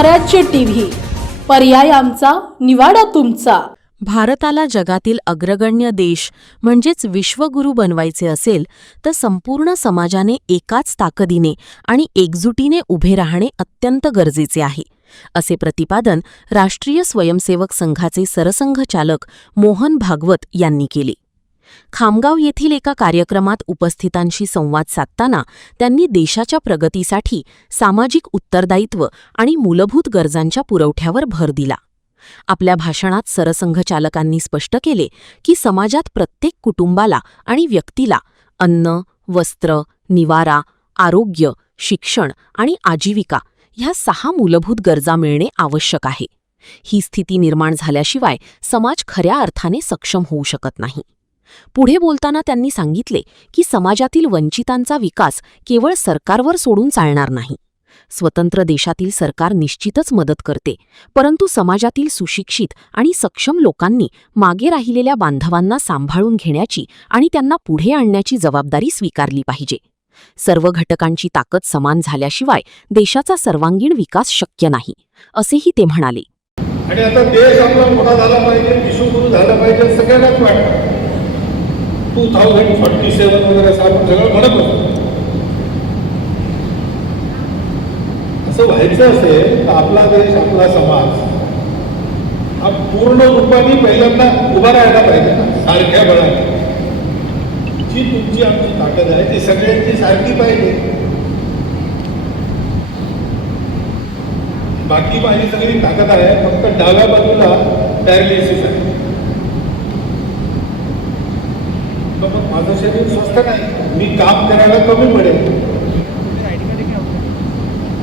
स्वराज्य टीव्ही, पर्याय आमचा, निवाडा तुमचा। भारताला जगातील अग्रगण्य देश म्हणजेच विश्वगुरू बनवायचे असेल तर संपूर्ण समाजाने एकाच ताकदीने आणि एकजुटीने उभे राहणे अत्यंत गरजेचे आहे, असे प्रतिपादन राष्ट्रीय स्वयंसेवक संघाचे सरसंघचालक मोहन भागवत यांनी केले। खामगाव येथील एका कार्यक्रमात उपस्थितांशी संवाद साधताना त्यांनी देशाच्या प्रगतीसाठी सामाजिक उत्तरदायित्व आणि मूलभूत गरजांच्या पुरवठ्यावर भर दिला। आपल्या भाषणात सरसंघचालकांनी स्पष्ट केले की समाजात प्रत्येक कुटुंबाला आणि व्यक्तीला अन्न, वस्त्र, निवारा, आरोग्य, शिक्षण आणि आजीविका ह्या 6 मूलभूत गरजा मिळणे आवश्यक आहे। ही स्थिती निर्माण झाल्याशिवाय समाज खऱ्या अर्थाने सक्षम होऊ शकत नाही। पुढे बोलताना त्यांनी सांगितले की समाजातील वंचितांचा विकास केवळ सरकारवर सोडून चालणार नाही। स्वतंत्र देशातील सरकार निश्चितच मदत करते, परंतु समाजातील सुशिक्षित आणि सक्षम लोकांनी मागे राहिलेल्या बांधवांना सांभाळून घेण्याची आणि त्यांना पुढे आणण्याची जबाबदारी स्वीकारली पाहिजे। सर्व घटकांची ताकद समान झाल्याशिवाय देशाचा सर्वांगीण विकास शक्य नाही, असेही ते म्हणाले। आणि आता देश आपला मोठा झाला पाहिजे, विश्वगुरू झाला पाहिजे, सगळ्यांनाच वाटतं 2047 वगैरे असं आपण सगळं म्हणत होतो। असं व्हायचं असेल तर आपला देश, आपला समाज हा पूर्ण रूपाने पहिल्यांदा उभा राहायला पाहिजे ना, सारख्या बळाने। जी तुमची आमची ताकद आहे ती सगळ्यांची सारखी पाहिजे। बाकी माझी सगळी ताकद आहे, फक्त डाव्या बाजूला पॅरालिसिस आहे, मग माझं शरीर स्वस्थ नाही, मी काम करायला कमी पडेल।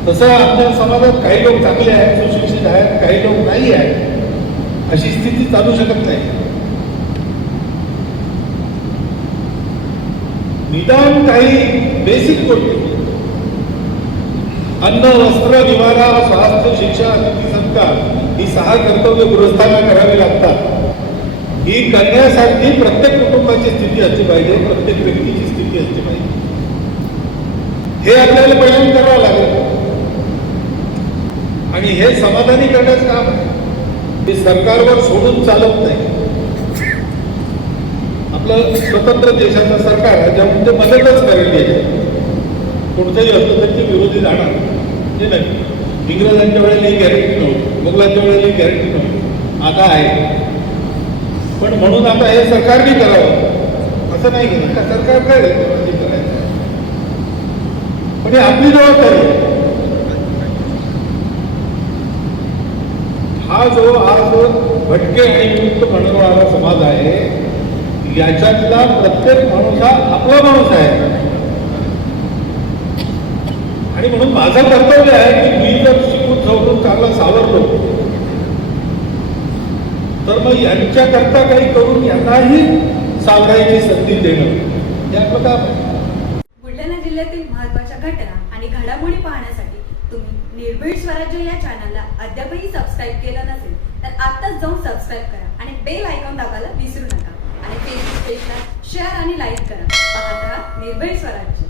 तसं आमच्या समाजात काही लोक चांगले आहेत, सुशिक्षित आहेत, काही लोक नाही आहेत, अशी स्थिती चालू शकत नाही। निदान काही बेसिक गोष्टी, अन्न, वस्त्र, निवारा, स्वास्थ्य, शिक्षा, अतिथी सत्कार, ही 6 कर्तव्य गृहस्थांना करावी लागतात। ही करण्यासाठी प्रत्येक कुटुंबाची स्थिती असली पाहिजे, प्रत्येक व्यक्तीची स्थिती असली पाहिजे। हे आपल्याला पहिल्यांदा करावं लागेल आणि हे समाधानी करण्याचं काम आहे। हे सरकारवर सोडून चालत नाही। आपलं स्वतंत्र देशाचं सरकार आहे, त्यामुळे ते मदतच करेल, कोणत्याही असलं तरी ते विरोधी जाणार हे नाही। इंग्रजांच्या वेळेला ही गॅरंटी नव्हती, मुघलांच्या वेळेला ही गॅरंटी नव्हती, आता आहे। पण म्हणून आता हे सरकारने करावं असं नाही केलं का, सरकार काय करायचं, पण हे आपली जबाबदारी आहे। हा जो भटके आणि विमुक्त मनोभावाचा समाज आहे, याच्यातला प्रत्येक माणूस हा आपला माणूस आहे आणि म्हणून माझं कर्तव्य आहे की मी जर शिकून सवरून चांगला सावरलो तर मग यांच्याकरता काही करून यांनाही सावरायची संधी देणं हे आपलं काम आहे। बुलढाणा जिल्ह्यातील महत्त्वाच्या घटना आणि घडामोडी पाहण्यासाठी तुम्ही निर्भीड स्वराज्य या चॅनलला अद्यापही सबस्क्राईब केलं नसेल तर आत्ताच जाऊन सबस्क्राईब करा आणि बेल आयकॉन दाबायला विसरू नका आणि फेसबुक पेजला शेअर आणि लाईक करा। पाहत राहा निर्भीड स्वराज्य।